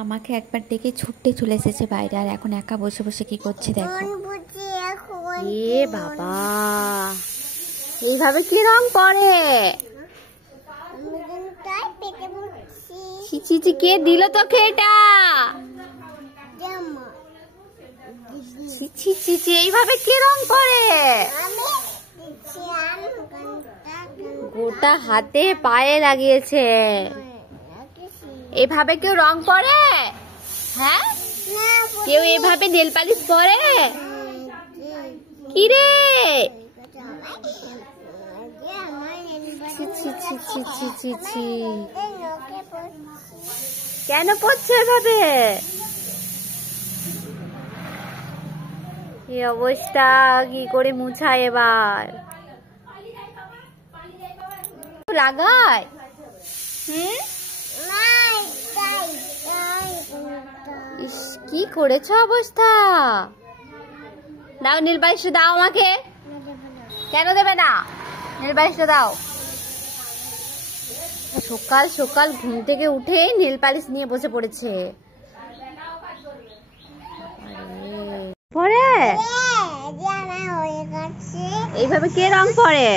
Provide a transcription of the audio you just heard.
আমাকে একবার ডেকে ছুটতে চলে এসেছে বাইরে, আর এখন একা বসে বসে কি করছে দেখো। এ বাবা, এইভাবে কি রং পড়ে? ছি, কে দিল তোকে এটা? ছি, এইভাবে কি রং পড়ে? গোটা হাতে পায়ে লাগিয়েছে। এভাবে কেউ রং পরে? হ্যাঁ, কেউ এভাবে নেল পালিশ পরে? কি রে? ছি। কেন পড়ছো এভাবে? এই অবস্থা, কি করে মুছায় এবার? লাগায়? ইস, কি করেছ অবস্থা? দাও নীল পালিশটা, দাও আমাকে। কেন দেবে না? নীল পালিশটা দাও। সকাল সকাল ঘুম থেকে উঠে নীল পালিশ নিয়ে বসে পড়েছে। পরে এইভাবে কে রং পরে?